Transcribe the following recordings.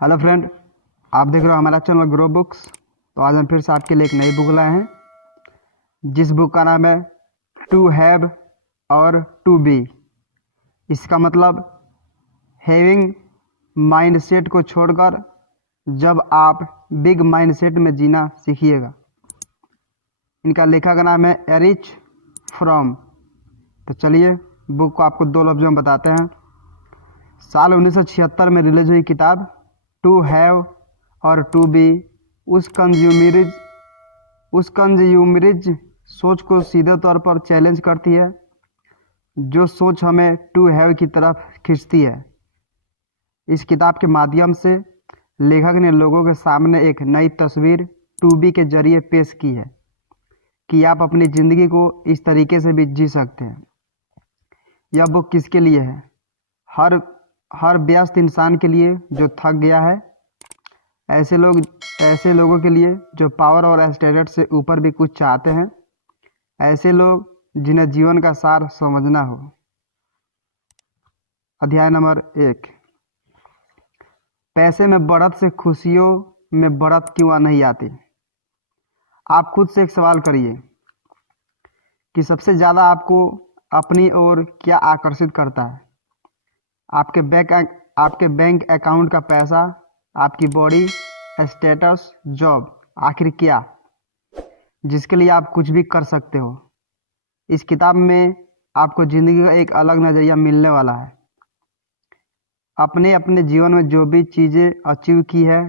Hello friend, आप देख रहे हो हमारा चैनल ग्रो बुक्स। तो आज हम फिर से आपके लिए एक नई बुक लाए हैं जिस बुक का नाम है टू हैव और टू बी। इसका मतलब हैविंग माइंडसेट को छोड़कर जब आप बिग माइंडसेट में जीना सीखिएगा। इनका लेखक का नाम है एरिच फ्रॉम। तो चलिए बुक को आपको दो लफ्ज़ों में बताते हैं। साल 1976 में रिलीज हुई किताब टू हैव और टू बी उस कंज्यूमरिज सोच को सीधे तौर पर चैलेंज करती है, जो सोच हमें टू हैव की तरफ खींचती है। इस किताब के माध्यम से लेखक ने लोगों के सामने एक नई तस्वीर टू बी के जरिए पेश की है कि आप अपनी ज़िंदगी को इस तरीके से भी जी सकते हैं। यह बुक किसके लिए है? हर व्यस्त इंसान के लिए जो थक गया है, ऐसे लोगों के लिए जो पावर और स्टेटस से ऊपर भी कुछ चाहते हैं, ऐसे लोग जिन्हें जीवन का सार समझना हो। अध्याय नंबर 1, पैसे में बढ़त से खुशियों में बढ़त क्यों नहीं आती। आप खुद से एक सवाल करिए कि सबसे ज़्यादा आपको अपनी ओर क्या आकर्षित करता है? आपके बैंक अकाउंट का पैसा, आपकी बॉडी, स्टेटस, जॉब, आखिर क्या, जिसके लिए आप कुछ भी कर सकते हो। इस किताब में आपको ज़िंदगी का एक अलग नज़रिया मिलने वाला है। अपने जीवन में जो भी चीज़ें अचीव की है,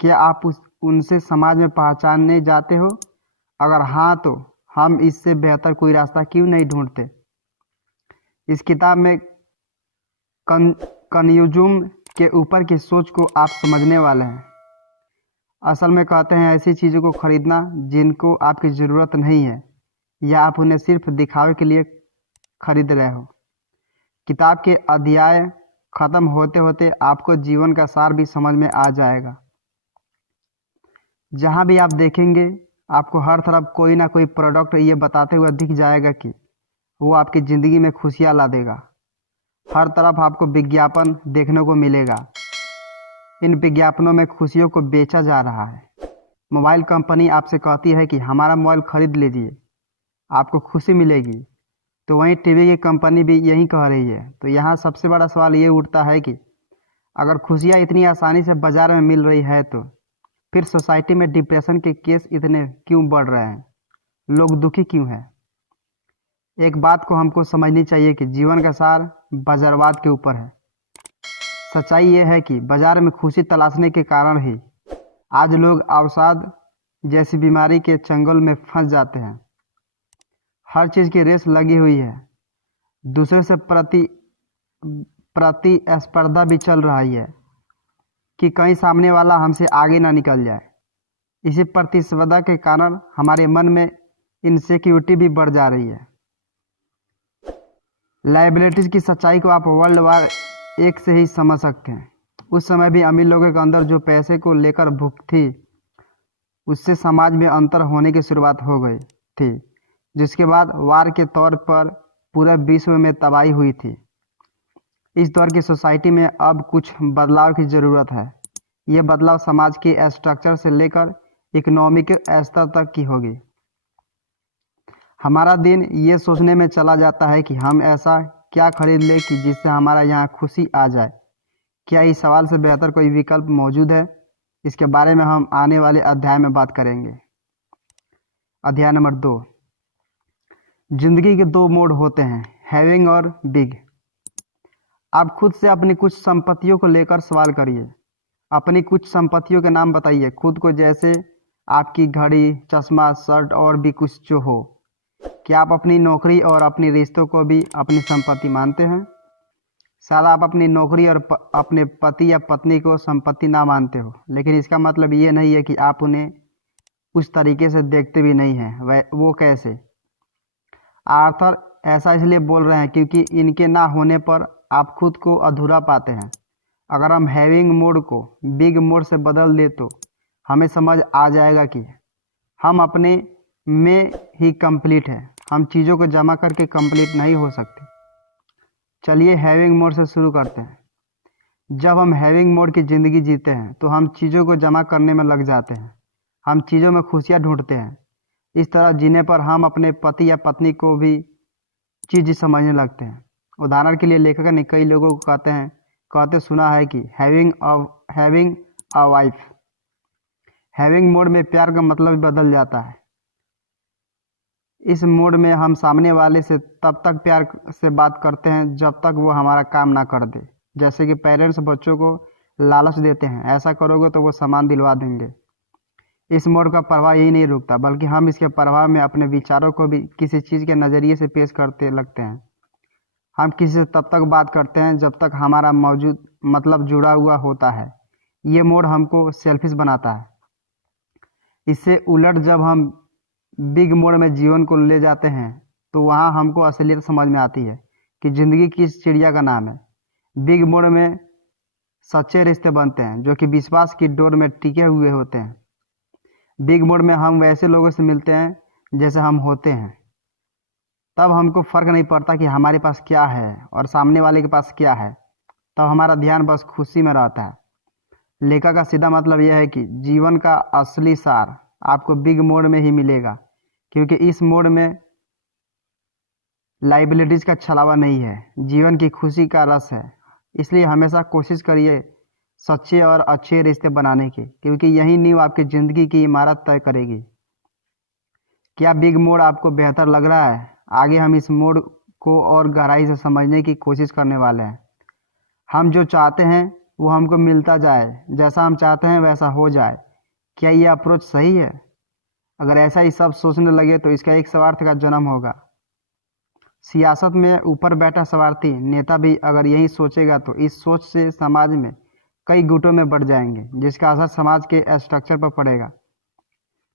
क्या आप उनसे समाज में पहचानने जाते हो? अगर हाँ, तो हम इससे बेहतर कोई रास्ता क्यों नहीं ढूंढते। इस किताब में कंज्यूम के ऊपर की सोच को आप समझने वाले हैं। असल में कहते हैं ऐसी चीज़ों को खरीदना जिनको आपकी ज़रूरत नहीं है या आप उन्हें सिर्फ दिखावे के लिए खरीद रहे हो। किताब के अध्याय ख़त्म होते होते आपको जीवन का सार भी समझ में आ जाएगा। जहाँ भी आप देखेंगे, आपको हर तरफ कोई ना कोई प्रोडक्ट ये बताते हुए दिख जाएगा कि वो आपकी ज़िंदगी में खुशियाँ ला देगा। हर तरफ आपको विज्ञापन देखने को मिलेगा। इन विज्ञापनों में खुशियों को बेचा जा रहा है। मोबाइल कंपनी आपसे कहती है कि हमारा मोबाइल खरीद लीजिए, आपको खुशी मिलेगी। तो वहीं टीवी की कंपनी भी यही कह रही है। तो यहाँ सबसे बड़ा सवाल ये उठता है कि अगर खुशियाँ इतनी आसानी से बाजार में मिल रही है, तो फिर सोसाइटी में डिप्रेशन के केस इतने क्यों बढ़ रहे हैं? लोग दुखी क्यों हैं? एक बात को हमको समझनी चाहिए कि जीवन का सार बाजारवाद के ऊपर है। सच्चाई ये है कि बाजार में खुशी तलाशने के कारण ही आज लोग अवसाद जैसी बीमारी के चंगुल में फंस जाते हैं। हर चीज़ की रेस लगी हुई है, दूसरे से प्रतिस्पर्धा भी चल रही है कि कहीं सामने वाला हमसे आगे ना निकल जाए। इसी प्रतिस्पर्धा के कारण हमारे मन में इनसिक्योरिटी भी बढ़ जा रही है। लायबिलिटीज़ की सच्चाई को आप वर्ल्ड वार एक से ही समझ सकते हैं। उस समय भी अमीर लोगों के अंदर जो पैसे को लेकर भूख थी, उससे समाज में अंतर होने की शुरुआत हो गई थी, जिसके बाद वार के तौर पर पूरे विश्व में तबाही हुई थी। इस दौर की सोसाइटी में अब कुछ बदलाव की ज़रूरत है। यह बदलाव समाज के स्ट्रक्चर से लेकर इकोनॉमिक स्तर तक की होगी। हमारा दिन ये सोचने में चला जाता है कि हम ऐसा क्या खरीद ले कि जिससे हमारा यहाँ खुशी आ जाए। क्या इस सवाल से बेहतर कोई विकल्प मौजूद है? इसके बारे में हम आने वाले अध्याय में बात करेंगे। अध्याय नंबर 2, जिंदगी के दो मोड होते हैं, हैविंग और बिग। आप खुद से अपनी कुछ संपत्तियों को लेकर सवाल करिए। अपनी कुछ संपत्तियों के नाम बताइए खुद को, जैसे आपकी घड़ी, चश्मा, शर्ट और भी कुछ जो हो। क्या आप अपनी नौकरी और अपने रिश्तों को भी अपनी संपत्ति मानते हैं? शायद आप अपनी नौकरी और अपने पति या पत्नी को संपत्ति ना मानते हो, लेकिन इसका मतलब ये नहीं है कि आप उन्हें उस तरीके से देखते भी नहीं हैं। वो कैसे? आर्थर ऐसा इसलिए बोल रहे हैं क्योंकि इनके ना होने पर आप खुद को अधूरा पाते हैं। अगर हम हैविंग मोड को बिग मोड से बदल दे तो हमें समझ आ जाएगा कि हम अपने में ही कंप्लीट है। हम चीज़ों को जमा करके कंप्लीट नहीं हो सकते। चलिए हैविंग मोड से शुरू करते हैं। जब हम हैविंग मोड की ज़िंदगी जीते हैं तो हम चीज़ों को जमा करने में लग जाते हैं। हम चीज़ों में खुशियाँ ढूंढते हैं। इस तरह जीने पर हम अपने पति या पत्नी को भी चीज़ समझने लगते हैं। उदाहरण के लिए लेखक ने कई लोगों को कहते सुना है कि having a wife. Having mode में प्यार का मतलब भी बदल जाता है। इस मोड में हम सामने वाले से तब तक प्यार से बात करते हैं जब तक वो हमारा काम ना कर दे। जैसे कि पेरेंट्स बच्चों को लालच देते हैं, ऐसा करोगे तो वो सामान दिलवा देंगे। इस मोड का प्रभाव यही नहीं रुकता, बल्कि हम इसके प्रभाव में अपने विचारों को भी किसी चीज़ के नज़रिए से पेश करते लगते हैं। हम किसी से तब तक बात करते हैं जब तक हमारा मौजूद मतलब जुड़ा हुआ होता है। ये मोड हमको सेल्फिश बनाता है। इससे उलट जब हम बिग मोड में जीवन को ले जाते हैं तो वहाँ हमको असलियत समझ में आती है कि ज़िंदगी किस चिड़िया का नाम है। बिग मोड में सच्चे रिश्ते बनते हैं जो कि विश्वास की डोर में टिके हुए होते हैं। बिग मोड में हम वैसे लोगों से मिलते हैं जैसे हम होते हैं। तब हमको फ़र्क नहीं पड़ता कि हमारे पास क्या है और सामने वाले के पास क्या है। तब हमारा ध्यान बस खुशी में रहता है। लेखक का सीधा मतलब यह है कि जीवन का असली सार आपको बिग मोड में ही मिलेगा, क्योंकि इस मोड में लाइबिलिटीज़ का छलावा नहीं है, जीवन की खुशी का रस है। इसलिए हमेशा कोशिश करिए सच्चे और अच्छे रिश्ते बनाने की, क्योंकि यही नींव आपकी ज़िंदगी की इमारत तय करेगी। क्या बिग मोड आपको बेहतर लग रहा है? आगे हम इस मोड को और गहराई से समझने की कोशिश करने वाले हैं। हम जो चाहते हैं वो हमको मिलता जाए, जैसा हम चाहते हैं वैसा हो जाए। क्या ये अप्रोच सही है? अगर ऐसा ही सब सोचने लगे तो इसका एक स्वार्थ का जन्म होगा। सियासत में ऊपर बैठा स्वार्थी नेता भी अगर यही सोचेगा तो इस सोच से समाज में कई गुटों में बढ़ जाएंगे, जिसका असर समाज के स्ट्रक्चर पर पड़ेगा।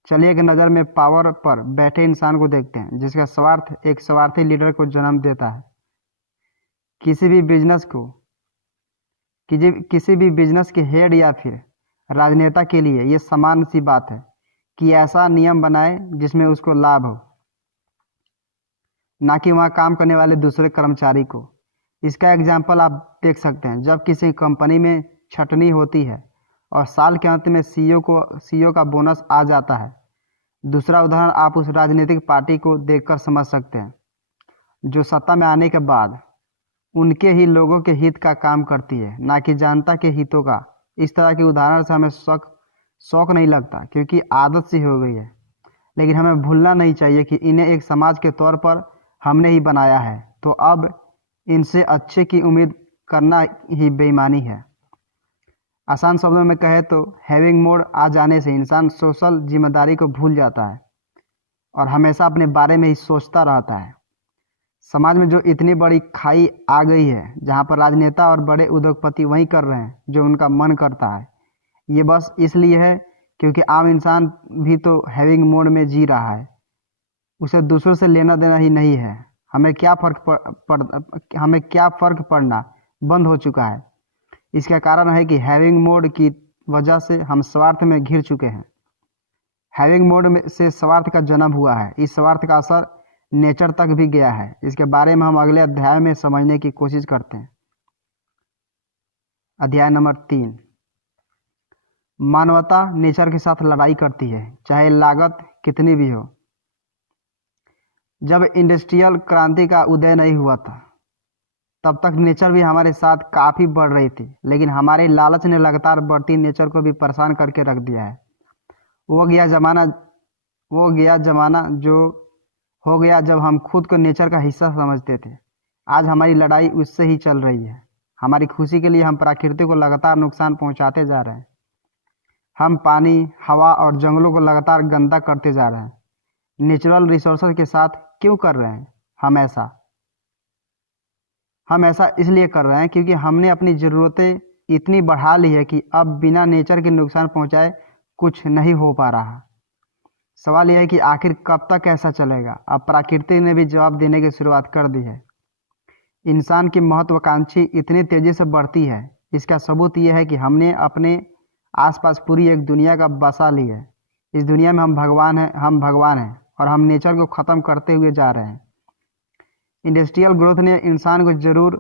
चलिए एक नज़र में पावर पर बैठे इंसान को देखते हैं, जिसका स्वार्थ एक स्वार्थी लीडर को जन्म देता है। किसी भी बिजनेस के हेड या फिर राजनेता के लिए ये समान सी बात है कि ऐसा नियम बनाए जिसमें उसको लाभ हो, ना कि वहाँ काम करने वाले दूसरे कर्मचारी को। इसका एग्जाम्पल आप देख सकते हैं जब किसी कंपनी में छटनी होती है और साल के अंत में सीईओ का बोनस आ जाता है। दूसरा उदाहरण आप उस राजनीतिक पार्टी को देखकर समझ सकते हैं जो सत्ता में आने के बाद उनके ही लोगों के हित का काम करती है, ना कि जनता के हितों का। इस तरह के उदाहरण से हमें शौक नहीं लगता, क्योंकि आदत सी हो गई है। लेकिन हमें भूलना नहीं चाहिए कि इन्हें एक समाज के तौर पर हमने ही बनाया है, तो अब इनसे अच्छे की उम्मीद करना ही बेईमानी है। आसान शब्दों में कहे तो हैविंग मोड आ जाने से इंसान सोशल जिम्मेदारी को भूल जाता है और हमेशा अपने बारे में ही सोचता रहता है। समाज में जो इतनी बड़ी खाई आ गई है, जहाँ पर राजनेता और बड़े उद्योगपति वही कर रहे हैं जो उनका मन करता है, ये बस इसलिए है क्योंकि आम इंसान भी तो हैविंग मोड में जी रहा है। उसे दूसरों से लेना देना ही नहीं है। हमें क्या फ़र्क पड़ना बंद हो चुका है। इसका कारण है कि हैविंग मोड की वजह से हम स्वार्थ में घिर चुके हैं। हैविंग मोड में से स्वार्थ का जन्म हुआ है। इस स्वार्थ का असर नेचर तक भी गया है। इसके बारे में हम अगले अध्याय में समझने की कोशिश करते हैं। अध्याय नंबर 3। मानवता नेचर के साथ लड़ाई करती है, चाहे लागत कितनी भी हो। जब इंडस्ट्रियल क्रांति का उदय नहीं हुआ था, तब तक नेचर भी हमारे साथ काफ़ी बढ़ रही थी, लेकिन हमारे लालच ने लगातार बढ़ती नेचर को भी परेशान करके रख दिया है। वो गया ज़माना जो हो गया जब हम खुद को नेचर का हिस्सा समझते थे। आज हमारी लड़ाई उससे ही चल रही है। हमारी खुशी के लिए हम प्रकृति को लगातार नुकसान पहुंचाते जा रहे हैं। हम पानी, हवा और जंगलों को लगातार गंदा करते जा रहे हैं। नेचुरल रिसोर्सेज के साथ क्यों कर रहे हैं हम ऐसा इसलिए कर रहे हैं क्योंकि हमने अपनी ज़रूरतें इतनी बढ़ा ली है कि अब बिना नेचर के नुकसान पहुंचाए कुछ नहीं हो पा रहा। सवाल यह है कि आखिर कब तक ऐसा चलेगा। अब प्रकृति ने भी जवाब देने की शुरुआत कर दी है। इंसान की महत्वाकांक्षी इतनी तेज़ी से बढ़ती है, इसका सबूत यह है कि हमने अपने आसपास पूरी एक दुनिया का बसा ली है। इस दुनिया में हम भगवान हैं और हम नेचर को ख़त्म करते हुए जा रहे हैं। इंडस्ट्रियल ग्रोथ ने इंसान को ज़रूर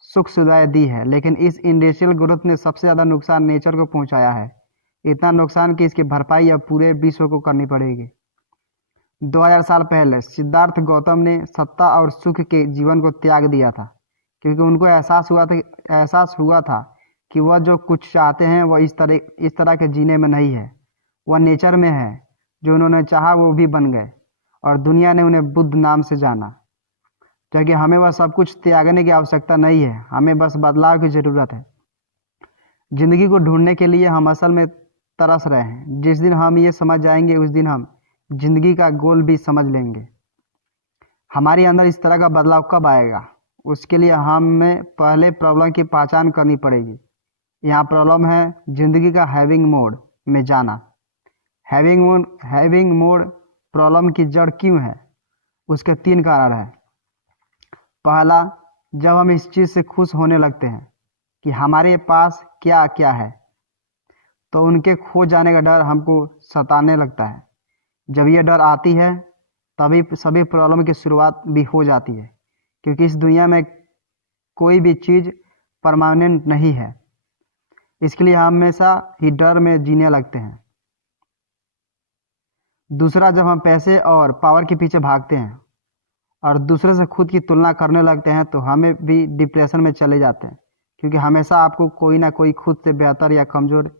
सुख सुविधाएं दी है, लेकिन इस इंडस्ट्रियल ग्रोथ ने सबसे ज़्यादा नुकसान नेचर को पहुंचाया है। इतना नुकसान कि इसकी भरपाई अब पूरे विश्व को करनी पड़ेगी। 2000 साल पहले सिद्धार्थ गौतम ने सत्ता और सुख के जीवन को त्याग दिया था, क्योंकि उनको एहसास हुआ था कि वह जो कुछ चाहते हैं वह इस तरह के जीने में नहीं है, वह नेचर में है। जो उन्होंने चाहा वो भी बन गए और दुनिया ने उन्हें बुद्ध नाम से जाना। क्योंकि हमें वह सब कुछ त्यागने की आवश्यकता नहीं है, हमें बस बदलाव की ज़रूरत है। जिंदगी को ढूंढने के लिए हम असल में तरस रहे हैं। जिस दिन हम ये समझ जाएंगे उस दिन हम जिंदगी का गोल भी समझ लेंगे। हमारे अंदर इस तरह का बदलाव कब आएगा? उसके लिए हमें पहले प्रॉब्लम की पहचान करनी पड़ेगी। यहाँ प्रॉब्लम है जिंदगी का हैविंग मोड में जाना। हैविंग मोड प्रॉब्लम की जड़ क्यों है? उसके 3 कारण हैं। पहला, जब हम इस चीज़ से खुश होने लगते हैं कि हमारे पास क्या क्या है, तो उनके खो जाने का डर हमको सताने लगता है। जब यह डर आती है तभी सभी प्रॉब्लम की शुरुआत भी हो जाती है, क्योंकि इस दुनिया में कोई भी चीज़ परमानेंट नहीं है। इसके लिए हम हमेशा ही डर में जीने लगते हैं। दूसरा, जब हम पैसे और पावर के पीछे भागते हैं और दूसरे से खुद की तुलना करने लगते हैं तो हमें भी डिप्रेशन में चले जाते हैं, क्योंकि हमेशा आपको कोई ना कोई खुद से बेहतर या कमज़ोर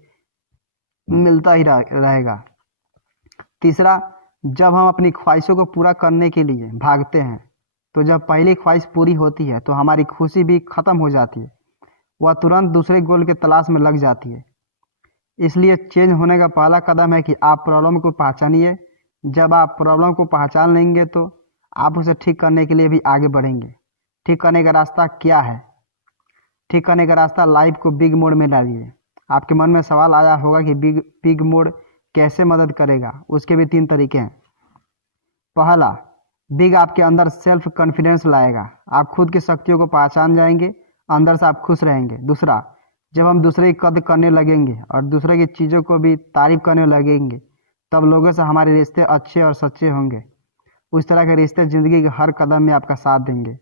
मिलता ही रहेगा। तीसरा, जब हम अपनी ख्वाहिशों को पूरा करने के लिए भागते हैं तो जब पहली ख्वाहिश पूरी होती है तो हमारी खुशी भी ख़त्म हो जाती है। वह तुरंत दूसरे गोल के तलाश में लग जाती है। इसलिए चेंज होने का पहला कदम है कि आप प्रॉब्लम को पहचानिए। जब आप प्रॉब्लम को पहचान लेंगे तो आप उसे ठीक करने के लिए भी आगे बढ़ेंगे। ठीक करने का रास्ता क्या है? ठीक करने का रास्ता लाइफ को बिग मोड में डालिए। आपके मन में सवाल आया होगा कि बिग मोड कैसे मदद करेगा? उसके भी 3 तरीके हैं। पहला, बिग आपके अंदर सेल्फ कॉन्फिडेंस लाएगा। आप खुद की शक्तियों को पहचान जाएंगे, अंदर से आप खुश रहेंगे। दूसरा, जब हम दूसरे की कद्र करने लगेंगे और दूसरे की चीज़ों को भी तारीफ करने लगेंगे तब लोगों से हमारे रिश्ते अच्छे और सच्चे होंगे। उस तरह के रिश्ते ज़िंदगी के हर कदम में आपका साथ देंगे।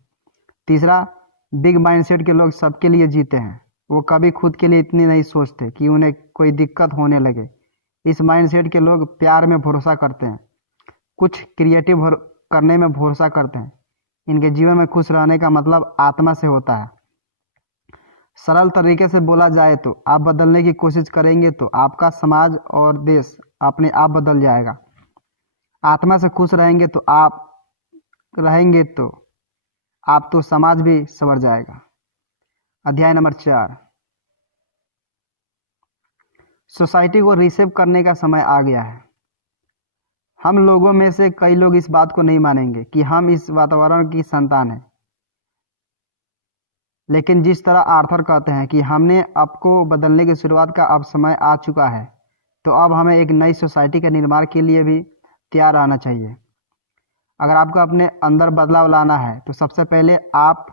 तीसरा, बिग माइंडसेट के लोग सबके लिए जीते हैं। वो कभी खुद के लिए इतनी नहीं सोचते कि उन्हें कोई दिक्कत होने लगे। इस माइंडसेट के लोग प्यार में भरोसा करते हैं, कुछ क्रिएटिव करने में भरोसा करते हैं। इनके जीवन में खुश रहने का मतलब आत्मा से होता है। सरल तरीके से बोला जाए तो आप बदलने की कोशिश करेंगे तो आपका समाज और देश अपने आप बदल जाएगा। आत्मा से खुश रहेंगे तो समाज भी संवर जाएगा। अध्याय नंबर 4, सोसाइटी को रीसेप करने का समय आ गया है। हम लोगों में से कई लोग इस बात को नहीं मानेंगे कि हम इस वातावरण की संतान हैं, लेकिन जिस तरह आर्थर कहते हैं कि हमने आपको बदलने की शुरुआत का अब समय आ चुका है, तो अब हमें एक नई सोसाइटी के निर्माण के लिए भी तैयार रहना चाहिए। अगर आपको अपने अंदर बदलाव लाना है तो सबसे पहले आप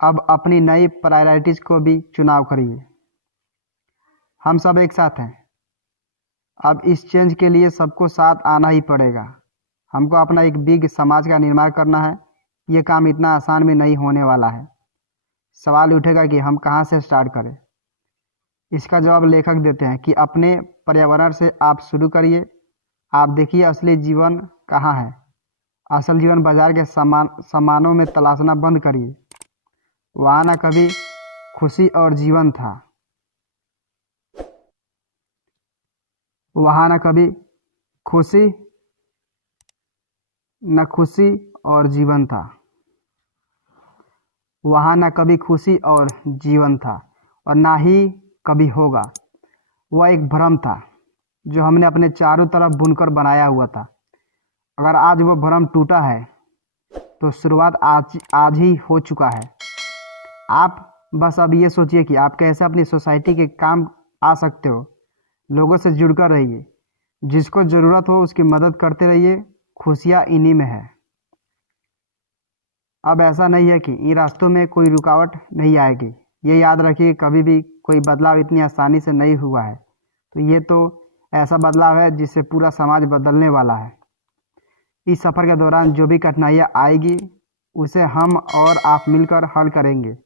अब अपनी नई प्रायोरिटीज़ को भी चुनाव करिए। हम सब एक साथ हैं। अब इस चेंज के लिए सबको साथ आना ही पड़ेगा। हमको अपना एक बिग समाज का निर्माण करना है। ये काम इतना आसान भी नहीं होने वाला है। सवाल उठेगा कि हम कहाँ से स्टार्ट करें। इसका जवाब लेखक देते हैं कि अपने पर्यावरण से आप शुरू करिए। आप देखिए असली जीवन कहाँ है। असल जीवन बाजार के सामानों में तलाशना बंद करिए। वहाँ न कभी खुशी और जीवन था। वहाँ न कभी खुशी और जीवन था। वहाँ न कभी खुशी और जीवन था और ना ही कभी होगा। वह एक भ्रम था जो हमने अपने चारों तरफ बुनकर बनाया हुआ था। अगर आज वो भ्रम टूटा है तो शुरुआत आज ही हो चुका है। आप बस अब ये सोचिए कि आप कैसे अपनी सोसाइटी के काम आ सकते हो। लोगों से जुड़कर रहिए, जिसको ज़रूरत हो उसकी मदद करते रहिए। खुशियाँ इन्हीं में है। अब ऐसा नहीं है कि इन रास्तों में कोई रुकावट नहीं आएगी। ये याद रखिए, कभी भी कोई बदलाव इतनी आसानी से नहीं हुआ है। तो ये तो ऐसा बदलाव है जिससे पूरा समाज बदलने वाला है। इस सफ़र के दौरान जो भी कठिनाइयाँ आएगी उसे हम और आप मिलकर हल करेंगे।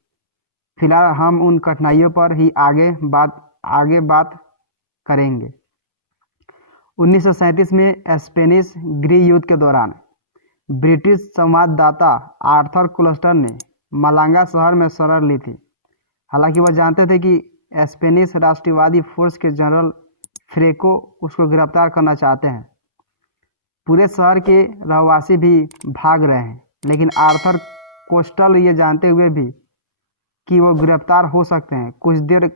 फिलहाल हम उन कठिनाइयों पर ही आगे बात करेंगे। 1937 में स्पेनिश गृह युद्ध के दौरान ब्रिटिश संवाददाता आर्थर कोलस्टर ने मलांगा शहर में शरण ली थी। हालांकि वह जानते थे कि स्पेनिश राष्ट्रवादी फोर्स के जनरल फ्रेको उसको गिरफ्तार करना चाहते हैं। पूरे शहर के रहवासी भी भाग रहे हैं, लेकिन आर्थर कोस्टल ये जानते हुए भी कि वो गिरफ्तार हो सकते हैं, कुछ देर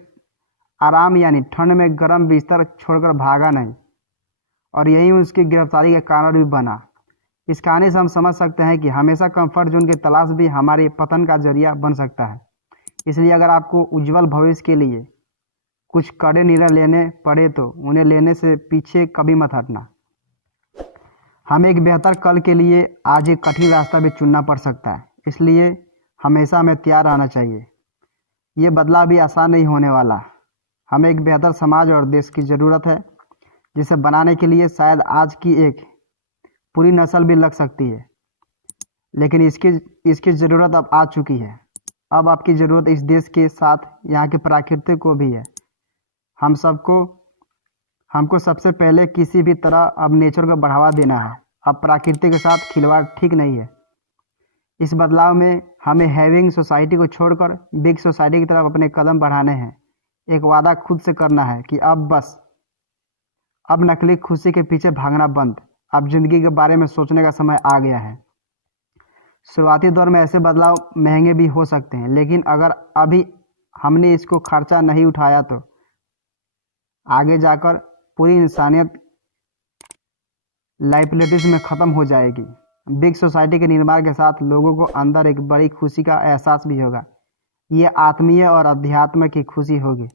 आराम यानी ठंड में गर्म बिस्तर छोड़कर भागा नहीं, और यही उसकी गिरफ्तारी का कारण भी बना। इस कहानी से हम समझ सकते हैं कि हमेशा कंफर्ट जोन की तलाश भी हमारे पतन का जरिया बन सकता है। इसलिए अगर आपको उज्जवल भविष्य के लिए कुछ कड़े निर्णय लेने पड़े तो उन्हें लेने से पीछे कभी मत हटना। हमें एक बेहतर कल के लिए आज एक कठिन रास्ता भी चुनना पड़ सकता है, इसलिए हमेशा हमें तैयार रहना चाहिए। ये बदलाव भी आसान नहीं होने वाला। हमें एक बेहतर समाज और देश की ज़रूरत है, जिसे बनाने के लिए शायद आज की एक पूरी नस्ल भी लग सकती है, लेकिन इसकी ज़रूरत अब आ चुकी है। अब आपकी ज़रूरत इस देश के साथ यहाँ की प्रकृति को भी है। हमको सबसे पहले किसी भी तरह अब नेचर को बढ़ावा देना है। अब प्रकृति के साथ खिलवाड़ ठीक नहीं है। इस बदलाव में हमें हैविंग सोसाइटी को छोड़कर बिग सोसाइटी की तरफ अपने कदम बढ़ाने हैं। एक वादा खुद से करना है कि अब नकली खुशी के पीछे भागना बंद। अब जिंदगी के बारे में सोचने का समय आ गया है। शुरुआती दौर में ऐसे बदलाव महंगे भी हो सकते हैं, लेकिन अगर अभी हमने इसको खर्चा नहीं उठाया तो आगे जाकर पूरी इंसानियत लाइबिलिटीज में ख़त्म हो जाएगी। बिग सोसाइटी के निर्माण के साथ लोगों को अंदर एक बड़ी खुशी का एहसास भी होगा। ये आत्मीय और अध्यात्म की खुशी होगी।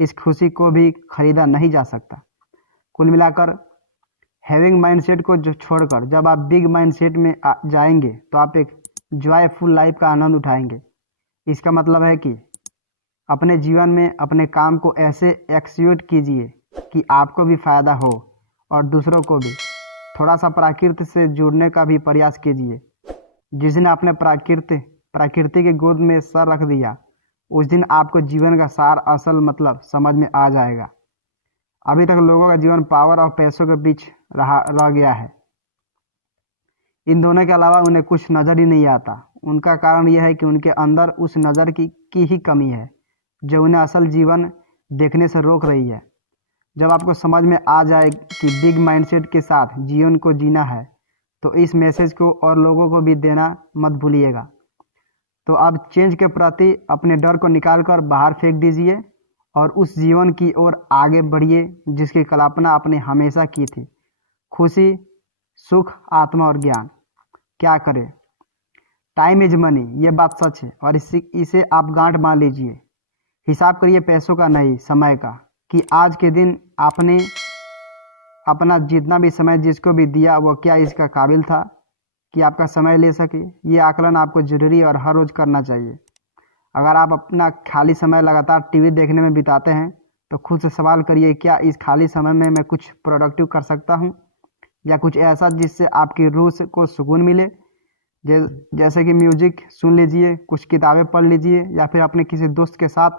इस खुशी को भी खरीदा नहीं जा सकता। कुल मिलाकर हैविंग माइंडसेट को जो छोड़कर जब आप बिग माइंडसेट में जाएंगे तो आप एक जॉयफुल लाइफ का आनंद उठाएंगे। इसका मतलब है कि अपने जीवन में अपने काम को ऐसे एक्सिक्यूट कीजिए कि आपको भी फायदा हो और दूसरों को भी। थोड़ा सा प्रकृति से जुड़ने का भी प्रयास कीजिए। जिस दिन आपने प्रकृति की गोद में सर रख दिया, उस दिन आपको जीवन का सार असल मतलब समझ में आ जाएगा। अभी तक लोगों का जीवन पावर और पैसों के बीच रह गया है। इन दोनों के अलावा उन्हें कुछ नज़र ही नहीं आता। उनका कारण यह है कि उनके अंदर उस नज़र की ही कमी है जो उन्हें असल जीवन देखने से रोक रही है। जब आपको समझ में आ जाए कि बिग माइंडसेट के साथ जीवन को जीना है, तो इस मैसेज को और लोगों को भी देना मत भूलिएगा। तो अब चेंज के प्रति अपने डर को निकाल कर बाहर फेंक दीजिए और उस जीवन की ओर आगे बढ़िए जिसकी कल्पना आपने हमेशा की थी। खुशी, सुख, आत्मा और ज्ञान। क्या करें? टाइम इज मनी, ये बात सच है और इसे आप गांठ बांध लीजिए। हिसाब करिए पैसों का नहीं, समय का, कि आज के दिन आपने अपना जितना भी समय जिसको भी दिया वो क्या इसका काबिल था कि आपका समय ले सके। ये आकलन आपको जरूरी और हर रोज़ करना चाहिए। अगर आप अपना खाली समय लगातार टीवी देखने में बिताते हैं तो खुद से सवाल करिए, क्या इस खाली समय में मैं कुछ प्रोडक्टिव कर सकता हूँ या कुछ ऐसा जिससे आपकी रूह को सुकून मिले। जैसे कि म्यूजिक सुन लीजिए, कुछ किताबें पढ़ लीजिए या फिर अपने किसी दोस्त के साथ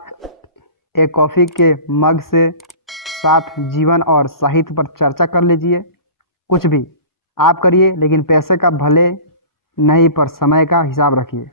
एक कॉफ़ी के मग से साथ जीवन और साहित्य पर चर्चा कर लीजिए। कुछ भी आप करिए, लेकिन पैसे का भले नहीं पर समय का हिसाब रखिए।